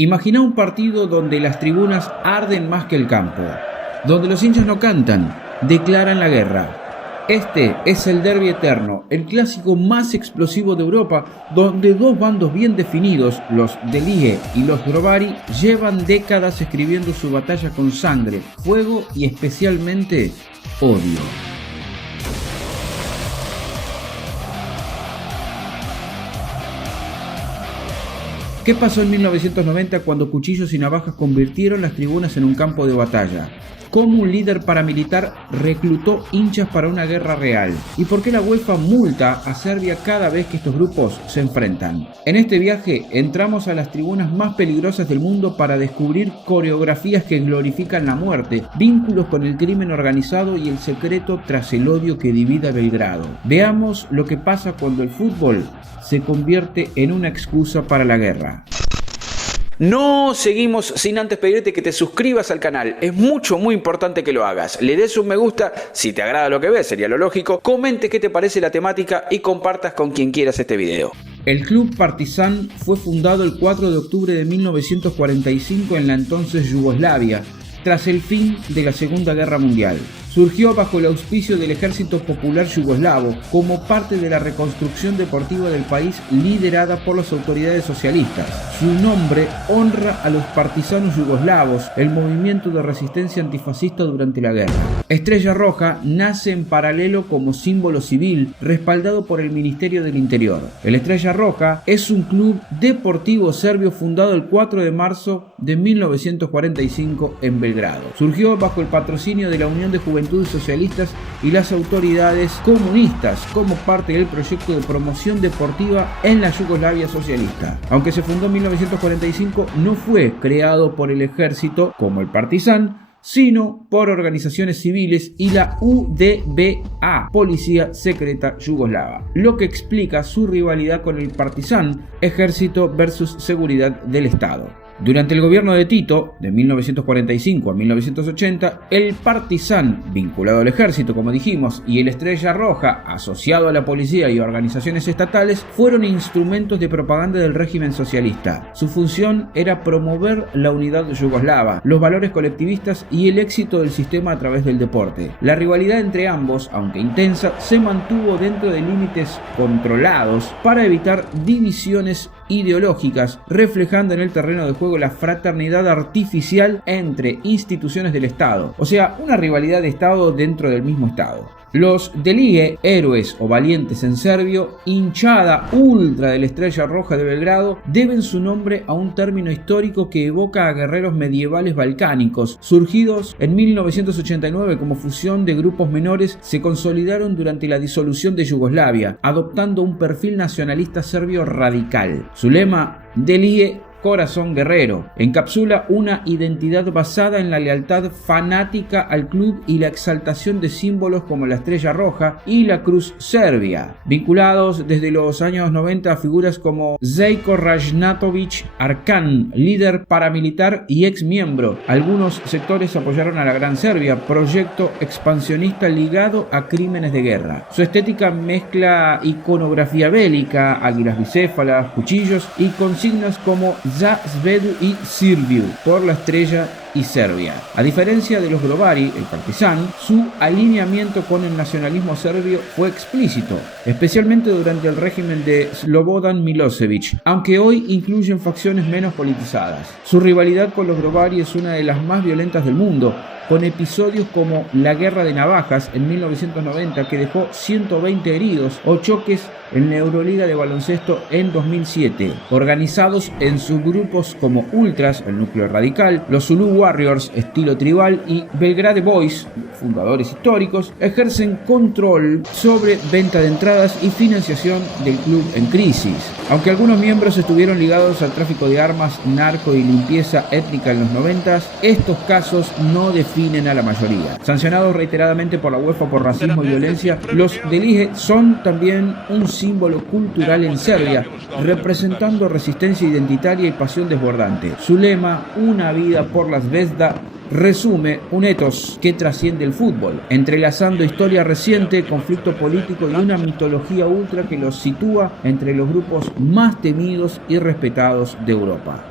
Imagina un partido donde las tribunas arden más que el campo, donde los hinchas no cantan, declaran la guerra. Este es el derbi eterno, el clásico más explosivo de Europa, donde dos bandos bien definidos, los Delige y los Grovary, llevan décadas escribiendo su batalla con sangre, fuego y especialmente odio. ¿Qué pasó en 1990 cuando cuchillos y navajas convirtieron las tribunas en un campo de batalla? ¿Cómo un líder paramilitar reclutó hinchas para una guerra real? ¿Y por qué la UEFA multa a Serbia cada vez que estos grupos se enfrentan? En este viaje entramos a las tribunas más peligrosas del mundo para descubrir coreografías que glorifican la muerte, vínculos con el crimen organizado y el secreto tras el odio que divide a Belgrado. Veamos lo que pasa cuando el fútbol se convierte en una excusa para la guerra. No seguimos sin antes pedirte que te suscribas al canal, es muy importante que lo hagas, le des un me gusta si te agrada lo que ves, sería lo lógico, comente qué te parece la temática y compartas con quien quieras este video. El Club Partizan fue fundado el 4 de octubre de 1945 en la entonces Yugoslavia, tras el fin de la Segunda Guerra Mundial. Surgió bajo el auspicio del Ejército Popular Yugoslavo como parte de la reconstrucción deportiva del país liderada por las autoridades socialistas. Su nombre honra a los partisanos yugoslavos, el movimiento de resistencia antifascista durante la guerra. Estrella Roja nace en paralelo como símbolo civil, respaldado por el Ministerio del Interior. El Estrella Roja es un club deportivo serbio fundado el 4 de marzo de 1945 en Belgrado. Surgió bajo el patrocinio de la Unión de Juventudes Socialistas y las autoridades comunistas como parte del proyecto de promoción deportiva en la Yugoslavia socialista. Aunque se fundó en 1945, no fue creado por el ejército como el Partizan, sino por organizaciones civiles y la UDBA, Policía Secreta Yugoslava, lo que explica su rivalidad con el Partizan, Ejército versus Seguridad del Estado. Durante el gobierno de Tito, de 1945 a 1980, el Partizan, vinculado al ejército como dijimos, y el Estrella Roja, asociado a la policía y organizaciones estatales, fueron instrumentos de propaganda del régimen socialista. Su función era promover la unidad yugoslava, los valores colectivistas y el éxito del sistema a través del deporte. La rivalidad entre ambos, aunque intensa, se mantuvo dentro de límites controlados para evitar divisiones ideológicas, reflejando en el terreno de juego la fraternidad artificial entre instituciones del Estado, o sea, una rivalidad de Estado dentro del mismo Estado. Los Delige, héroes o valientes en serbio, hinchada ultra de la Estrella Roja de Belgrado, deben su nombre a un término histórico que evoca a guerreros medievales balcánicos, surgidos en 1989 como fusión de grupos menores, se consolidaron durante la disolución de Yugoslavia, adoptando un perfil nacionalista serbio radical. Su lema, Delige, Corazón Guerrero, encapsula una identidad basada en la lealtad fanática al club y la exaltación de símbolos como la Estrella Roja y la Cruz Serbia, vinculados desde los años 90 a figuras como Željko Ražnatović Arkan, líder paramilitar y ex miembro. Algunos sectores apoyaron a la Gran Serbia, proyecto expansionista ligado a crímenes de guerra. Su estética mezcla iconografía bélica, águilas bicéfalas, cuchillos y consignas como Za Zvezdu y Sirviu, por la estrella y Serbia. A diferencia de los Grovary, el Partizan, su alineamiento con el nacionalismo serbio fue explícito, especialmente durante el régimen de Slobodan Milosevic, aunque hoy incluyen facciones menos politizadas. Su rivalidad con los Grovary es una de las más violentas del mundo, con episodios como la Guerra de Navajas en 1990 que dejó 120 heridos o choques en la Euroliga de baloncesto en 2007, organizados en subgrupos como Ultras, el núcleo radical, los Zulu Warriors, estilo tribal, y Belgrade Boys, fundadores históricos, ejercen control sobre venta de entradas y financiación del club en crisis. Aunque algunos miembros estuvieron ligados al tráfico de armas, narco y limpieza étnica en los 90, estos casos no definen a la mayoría. Sancionados reiteradamente por la UEFA por racismo y violencia, los Delige son también un símbolo cultural en Serbia, representando resistencia identitaria y pasión desbordante. Su lema, una vida por la Zvezda, resume un etos que trasciende el fútbol, entrelazando historia reciente, conflicto político y una mitología ultra que los sitúa entre los grupos más temidos y respetados de Europa.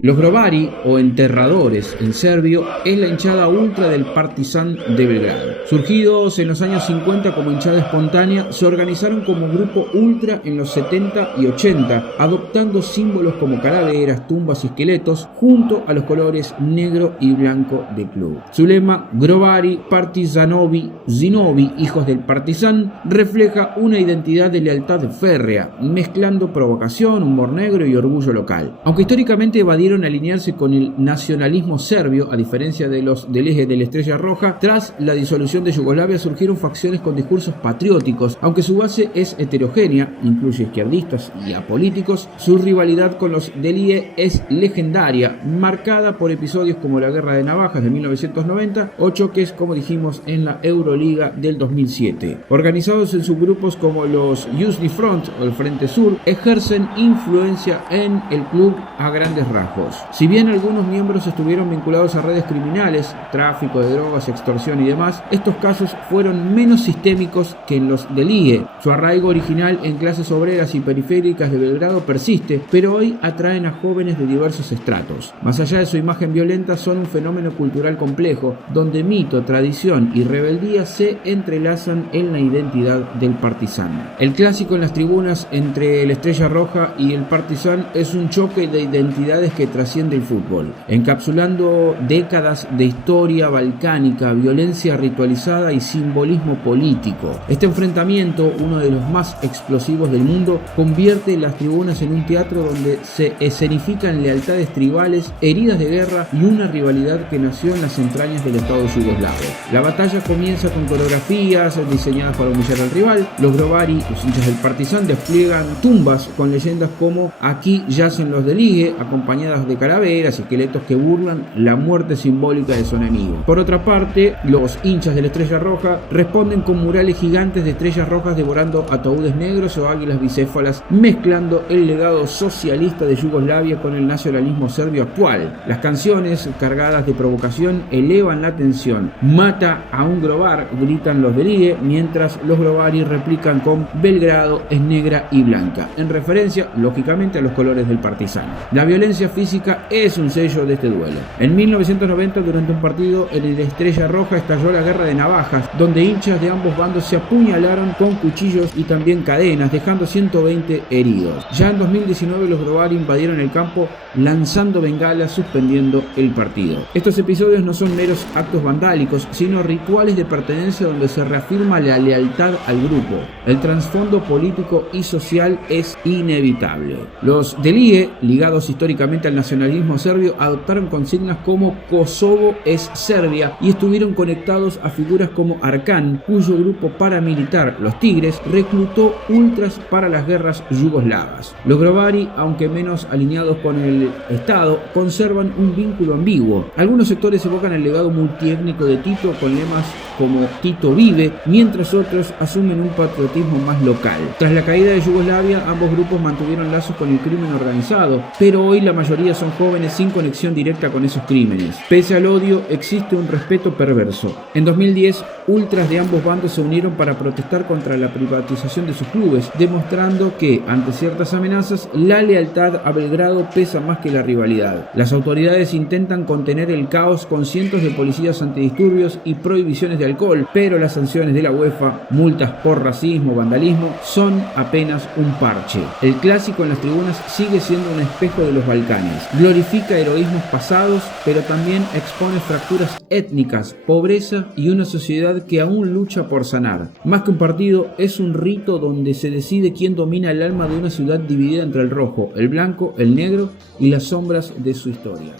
Los Grovari, o enterradores en serbio, es la hinchada ultra del Partizan de Belgrado. Surgidos en los años 50 como hinchada espontánea, se organizaron como grupo ultra en los 70 y 80, adoptando símbolos como calaveras, tumbas y esqueletos, junto a los colores negro y blanco del club. Su lema, Grovari Partizanovi Zinovi, hijos del Partizan, refleja una identidad de lealtad férrea, mezclando provocación, humor negro y orgullo local. Aunque históricamente evadieron alinearse con el nacionalismo serbio, a diferencia de los del eje de la Estrella Roja, tras la disolución de Yugoslavia surgieron facciones con discursos patrióticos. Aunque su base es heterogénea, incluye izquierdistas y apolíticos, su rivalidad con los del IE es legendaria, marcada por episodios como la Guerra de Navajas de 1990 o choques, como dijimos, en la Euroliga del 2007. Organizados en subgrupos como los Južni Front o el Frente Sur, ejercen influencia en el club a grandes rasgos. Si bien algunos miembros estuvieron vinculados a redes criminales, tráfico de drogas, extorsión y demás, estos casos fueron menos sistémicos que en los del IE. Su arraigo original en clases obreras y periféricas de Belgrado persiste, pero hoy atraen a jóvenes de diversos estratos. Más allá de su imagen violenta, son un fenómeno cultural complejo, donde mito, tradición y rebeldía se entrelazan en la identidad del Partizan. El clásico en las tribunas entre la Estrella Roja y el Partizan es un choque de identidades que trasciende el fútbol, encapsulando décadas de historia balcánica, violencia ritualizada y simbolismo político. Este enfrentamiento, uno de los más explosivos del mundo, convierte las tribunas en un teatro donde se escenifican lealtades tribales, heridas de guerra y una rivalidad que nació en las entrañas del Estado yugoslavo. La batalla comienza con coreografías diseñadas para humillar al rival. Los Grovari, los hinchas del Partizan, despliegan tumbas con leyendas como "aquí yacen los del IE", acompañadas de calaveras y esqueletos que burlan la muerte simbólica de su enemigo. Por otra parte, los hinchas de la Estrella Roja responden con murales gigantes de estrellas rojas devorando ataúdes negros o águilas bicéfalas, mezclando el legado socialista de Yugoslavia con el nacionalismo serbio actual. Las canciones, cargadas de provocación, elevan la tensión. "Mata a un Grovar", gritan los del IE, mientras los Grovari replican con "Belgrado es negra y blanca", en referencia, lógicamente, a los colores del Partizan. La violencia física es un sello de este duelo. En 1990, durante un partido en el Estrella Roja, estalló la Guerra de Navajas, donde hinchas de ambos bandos se apuñalaron con cuchillos y también cadenas, dejando 120 heridos. Ya en 2019, los Grovari invadieron el campo lanzando bengalas, suspendiendo el partido. Estos episodios no son meros actos vandálicos, sino rituales de pertenencia donde se reafirma la lealtad al grupo. El trasfondo político y social es inevitable. Los del IE, ligados históricamente al nacionalismo serbio, adoptaron consignas como "Kosovo es Serbia" y estuvieron conectados a figuras como Arkan, cuyo grupo paramilitar, los Tigres, reclutó ultras para las guerras yugoslavas. Los Grovari, aunque menos alineados con el Estado, conservan un vínculo ambiguo. Algunos sectores evocan el legado multiétnico de Tito con lemas como "Tito vive", mientras otros asumen un patriotismo más local. Tras la caída de Yugoslavia, ambos grupos mantuvieron lazos con el crimen organizado, pero hoy la mayoría son jóvenes sin conexión directa con esos crímenes. Pese al odio, existe un respeto perverso. En 2010, ultras de ambos bandos se unieron para protestar contra la privatización de sus clubes, demostrando que, ante ciertas amenazas, la lealtad a Belgrado pesa más que la rivalidad. Las autoridades intentan contener el caos con cientos de policías antidisturbios y prohibiciones de alcohol, pero las sanciones de la UEFA, multas por racismo, vandalismo, son apenas un parche. El clásico en las tribunas sigue siendo un espejo de los Balcanes. Glorifica heroísmos pasados, pero también expone fracturas étnicas, pobreza y una sociedad que aún lucha por sanar. Más que un partido, es un rito donde se decide quién domina el alma de una ciudad dividida entre el rojo, el blanco, el negro y las sombras de su historia.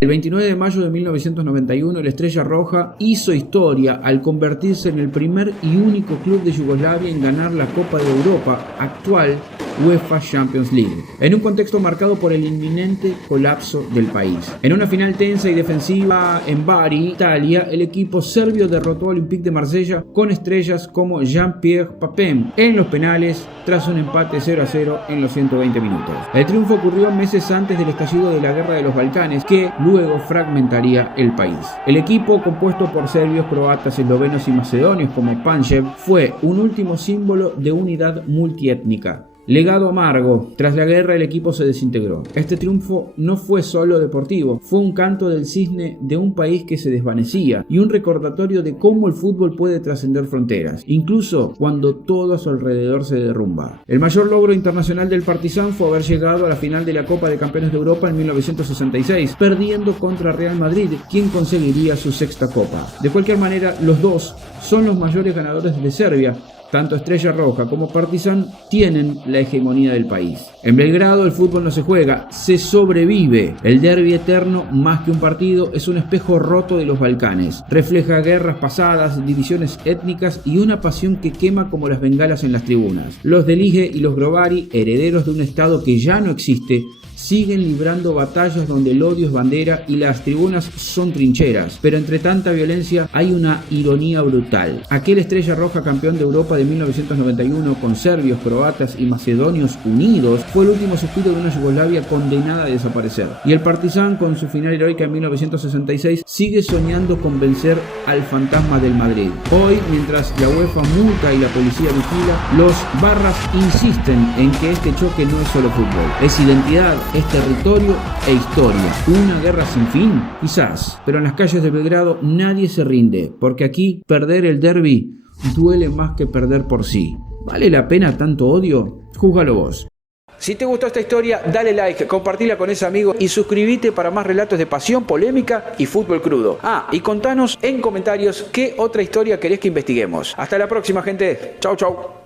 El 29 de mayo de 1991, la Estrella Roja hizo historia al convertirse en el primer y único club de Yugoslavia en ganar la Copa de Europa, actual UEFA Champions League, en un contexto marcado por el inminente colapso del país. En una final tensa y defensiva en Bari, Italia, el equipo serbio derrotó al Olympique de Marsella con estrellas como Jean-Pierre Papin en los penales, tras un empate 0-0 en los 120 minutos. El triunfo ocurrió meses antes del estallido de la Guerra de los Balcanes, que luego fragmentaría el país. El equipo, compuesto por serbios, croatas, eslovenos y macedonios como Panchev, fue un último símbolo de unidad multiétnica. Legado amargo. Tras la guerra el equipo se desintegró. Este triunfo no fue solo deportivo, fue un canto del cisne de un país que se desvanecía y un recordatorio de cómo el fútbol puede trascender fronteras, incluso cuando todo a su alrededor se derrumba. El mayor logro internacional del Partizan fue haber llegado a la final de la Copa de Campeones de Europa en 1966, perdiendo contra Real Madrid, quien conseguiría su sexta copa. De cualquier manera, los dos son los mayores ganadores de Serbia. Tanto Estrella Roja como Partizan tienen la hegemonía del país. En Belgrado el fútbol no se juega, se sobrevive. El derbi eterno, más que un partido, es un espejo roto de los Balcanes. Refleja guerras pasadas, divisiones étnicas y una pasión que quema como las bengalas en las tribunas. Los Delige y los Grovari, herederos de un estado que ya no existe, siguen librando batallas donde el odio es bandera y las tribunas son trincheras, pero entre tanta violencia hay una ironía brutal. Aquel Estrella Roja campeón de Europa de 1991 con serbios, croatas y macedonios unidos fue el último suspiro de una Yugoslavia condenada a desaparecer. Y el Partizan, con su final heroica en 1966, sigue soñando con vencer al fantasma del Madrid. Hoy, mientras la UEFA multa y la policía vigila, los barras insisten en que este choque no es solo fútbol, es identidad, es territorio e historia. ¿Una guerra sin fin? Quizás, pero en las calles de Belgrado nadie se rinde, porque aquí perder el derbi duele más que perder por sí. ¿Vale la pena tanto odio? Júzgalo vos. Si te gustó esta historia, dale like, compartila con ese amigo y suscríbete para más relatos de pasión, polémica y fútbol crudo. Y contanos en comentarios qué otra historia querés que investiguemos. Hasta la próxima, gente. Chau, chau.